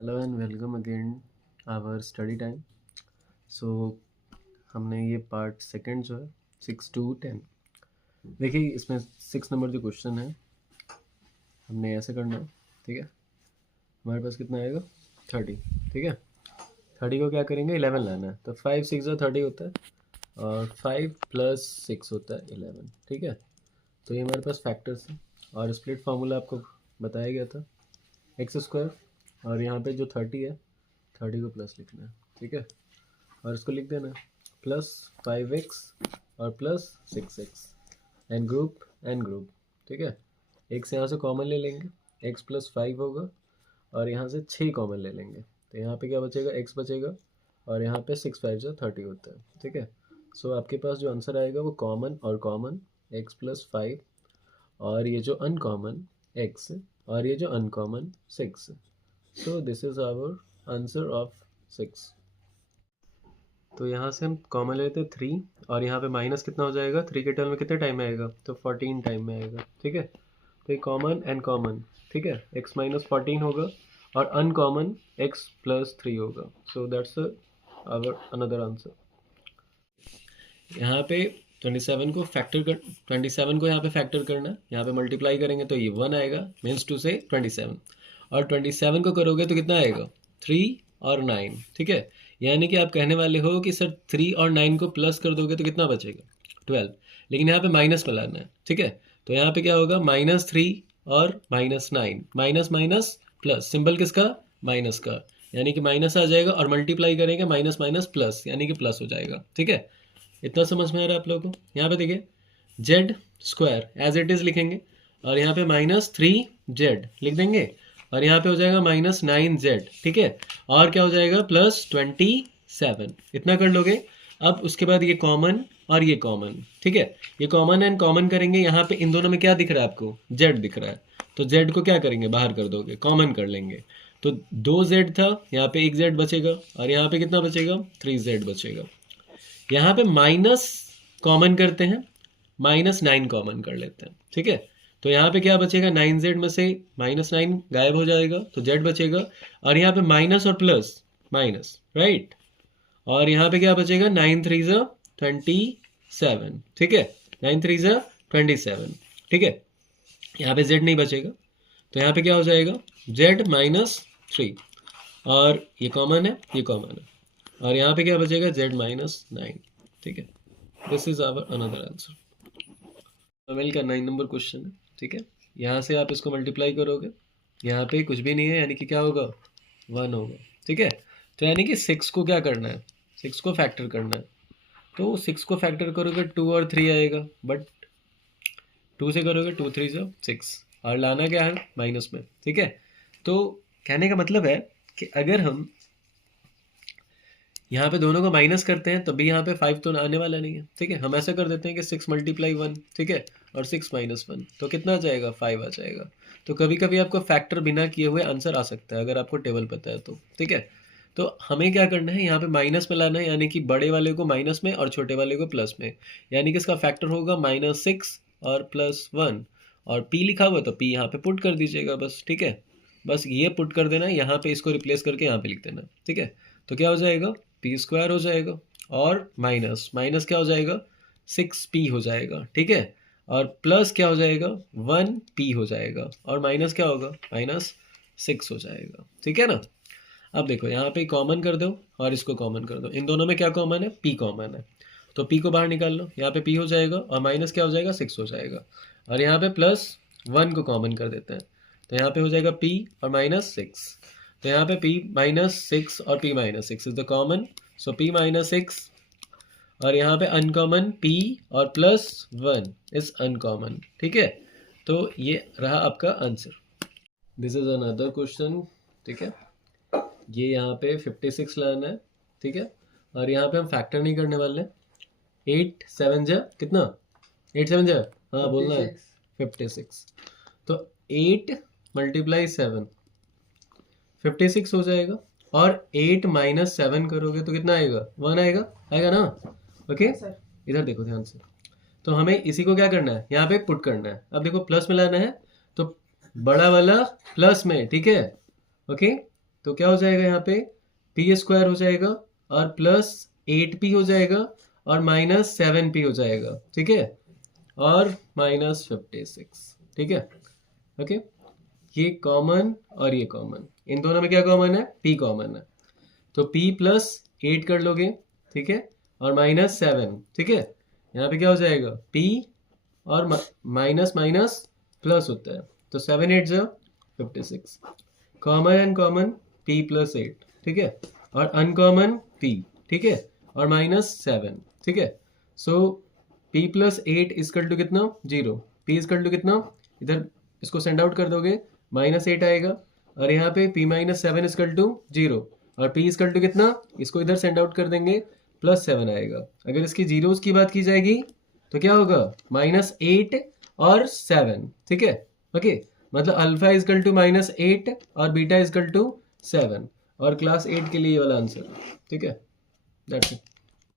Hello and welcome again our study time. So हमने ये part second जो है 6 to 10, देखिए इसमें 6 नंबर जो क्वेश्चन है हमने ऐसे करना है। ठीक है, हमारे पास कितना आएगा 30। ठीक है, 30 को क्या करेंगे 11 लाना है, तो 5 6 30 होता है और 5 + 6 होता है 11। ठीक है, तो ये हमारे पास फैक्टर्स हैं और स्प्लिट फार्मूला आपको बताया गया था x² और यहाँ पे जो 30 है 30 को प्लस लिखना है। ठीक है, और इसको लिख देना +5x और +6x एन ग्रुप। ठीक है, x यहाँ से कॉमन ले लेंगे, x +5 होगा और यहाँ से 6 कॉमन ले लेंगे, तो यहाँ पे क्या बचेगा x बचेगा और यहाँ पे 6 5 30 होता है। ठीक है, सो आपके पास जो आंसर आएगा वो कॉमन और कॉमन x +5 और ये जो अनकॉमन x और ये जो uncommon 6। So this is our answer of 6। तो यहाँ से हम कॉमन लेते हैं 3 और यहाँ पे माइनस कितना हो जाएगा 3 के टर्म में कितने टाइम में आएगा, तो 14 टाइम में आएगा। ठीक है, तो ये कॉमन एंड कॉमन, ठीक है, x - 14 होगा और अनकॉमन x + 3 होगा। So that's our another answer. यहाँ पे 27 को फैक्टर कर 27 को यहाँ पे फैक्टर करना है, यहाँ पे मल्टीप्लाई करेंगे तो ये 1 आएगा, मीन्स 2 से 27 और 27 को करोगे तो कितना आएगा 3 और 9। ठीक है, यानी कि आप कहने वाले हो कि सर 3 और 9 को प्लस कर दोगे तो कितना बचेगा 12, लेकिन यहाँ पे माइनस में लाना है। ठीक है, तो यहाँ पे क्या होगा -3 और -9, माइनस माइनस प्लस, सिंबल किसका माइनस का, यानी कि माइनस आ जाएगा और मल्टीप्लाई करेंगे माइनस माइनस प्लस यानी कि प्लस हो जाएगा। ठीक है, इतना समझ में आ रहा है आप लोगों को। यहाँ पे देखिए z² एज इट इज़ लिखेंगे और यहाँ पे -3z लिख देंगे और यहाँ पे हो जाएगा -9z। ठीक है, और क्या हो जाएगा +27, इतना कर लोगे। अब उसके बाद ये कॉमन और ये कॉमन, ठीक है, ये कॉमन एंड कॉमन करेंगे। यहाँ पे इन दोनों में क्या दिख रहा है आपको, z दिख रहा है, तो z को क्या करेंगे बाहर कर दोगे, कॉमन कर लेंगे। तो 2z था, यहाँ पे 1z बचेगा और यहाँ पे कितना बचेगा 3z बचेगा। यहाँ पे माइनस कॉमन करते हैं, -9 कॉमन कर लेते हैं। ठीक है, तो यहाँ पे क्या बचेगा 9z में से -9 गायब हो जाएगा तो z बचेगा और यहाँ पे माइनस और प्लस माइनस, राइट, और यहाँ पे क्या बचेगा 9 3 27। ठीक है, 9 3 27। ठीक है, यहाँ पे z नहीं बचेगा तो यहाँ पे क्या हो जाएगा z -3 और ये कॉमन है ये कॉमन है और यहाँ पे क्या बचेगा z -9। ठीक है, this is our another answer. अवेल का 9 नंबर क्वेश्चन है। ठीक है, यहाँ से आप इसको मल्टीप्लाई करोगे, यहाँ पे कुछ भी नहीं है यानी कि क्या होगा 1 होगा। ठीक है, तो यानी कि 6 को क्या करना है 6 को फैक्टर करना है, तो 6 को फैक्टर करोगे 2 और 3 आएगा, बट 2 से करोगे 2 3 6 और लाना क्या है माइनस में। ठीक है, तो कहने का मतलब है कि अगर हम यहाँ पे दोनों को माइनस करते हैं तब भी यहाँ पे 5 तो आने वाला नहीं है। ठीक है, हम ऐसा कर देते हैं कि 6 × 1, ठीक है, और 6 - 1 तो कितना आ जाएगा 5 आ जाएगा। तो कभी कभी आपको फैक्टर बिना किए हुए आंसर आ सकता है अगर आपको टेबल पता है तो। ठीक है, तो हमें क्या करना है यहाँ पे माइनस में लाना है, यानी कि बड़े वाले को माइनस में और छोटे वाले को प्लस में, यानी कि इसका फैक्टर होगा -6 और +1 और p लिखा हुआ है तो p यहाँ पे पुट कर दीजिएगा बस। ठीक है, बस ये पुट कर देना, यहाँ पे इसको रिप्लेस करके यहाँ पे लिख देना। ठीक है, तो क्या हो जाएगा p² हो जाएगा और माइनस माइनस क्या हो जाएगा 6p हो जाएगा। ठीक है, और प्लस क्या हो जाएगा 1p हो जाएगा और माइनस क्या होगा -6 हो जाएगा। ठीक है ना, अब देखो यहाँ पे कॉमन कर दो और इसको कॉमन कर दो, इन दोनों में क्या कॉमन है p कॉमन है, तो p को बाहर निकाल लो, यहाँ पे p हो जाएगा और माइनस क्या हो जाएगा 6 हो जाएगा और यहाँ पे +1 को कॉमन कर देते हैं, तो यहाँ पे हो जाएगा p और -6, तो यहाँ पे p -6 और p -6 is the common, so p -6 और यहाँ पे अनकॉमन p और +1 इज अनकॉमन। ठीक है, तो ये रहा आपका answer. This is another question. ठीक है, ये यहाँ पे 56 लाना है। ठीक है, और यहाँ पे हम फैक्टर नहीं करने वाले, 8 7 जा कितना 8 7 जा, हाँ बोलना है 56, तो 8 × 7 56 हो जाएगा और 8 - 7 करोगे तो कितना आएगा 1 आएगा, आएगा ना। ओके, इधर देखो ध्यान से, तो हमें इसी को क्या करना है यहाँ पे पुट करना है। अब देखो प्लस में लाना है तो बड़ा वाला प्लस में, ठीक है, ओके, तो क्या हो जाएगा यहाँ पे पी स्क्वायर हो जाएगा और प्लस 8p हो जाएगा और माइनस 7p हो जाएगा, ठीक है, और माइनस 56, ठीक है, ओके। ये कॉमन और ये कॉमन, इन दोनों में क्या कॉमन है, p कॉमन है, तो p प्लस 8 कर लोगे, ठीक है, और माइनस 7, ठीक है, यहाँ पे क्या हो जाएगा p और माइनस माइनस प्लस होता है, तो 7 8 जा 56, common and common p plus 8, ठीक है, और अनकॉमन p, ठीक है, और माइनस 7, ठीक है। सो p प्लस 8 इजकल टू कितना 0, p इजकल टू कितना, इधर इसको सेंड आउट कर दोगे माइनस 8 आएगा, और यहाँ पे p माइनस 7 इजकल टू 0, और p इजकल टू कितना, इसको इधर सेंड आउट कर देंगे प्लस 7 आएगा। अगर इसकी जीरोस की बात की जाएगी तो क्या होगा माइनस 8 और 7, ठीक है, ओके, मतलब अल्फा इजकल टू माइनस 8 और बीटा इजकल टू 7, और क्लास 8 के लिए ये वाला आंसर, ठीक है, दैट्स इट।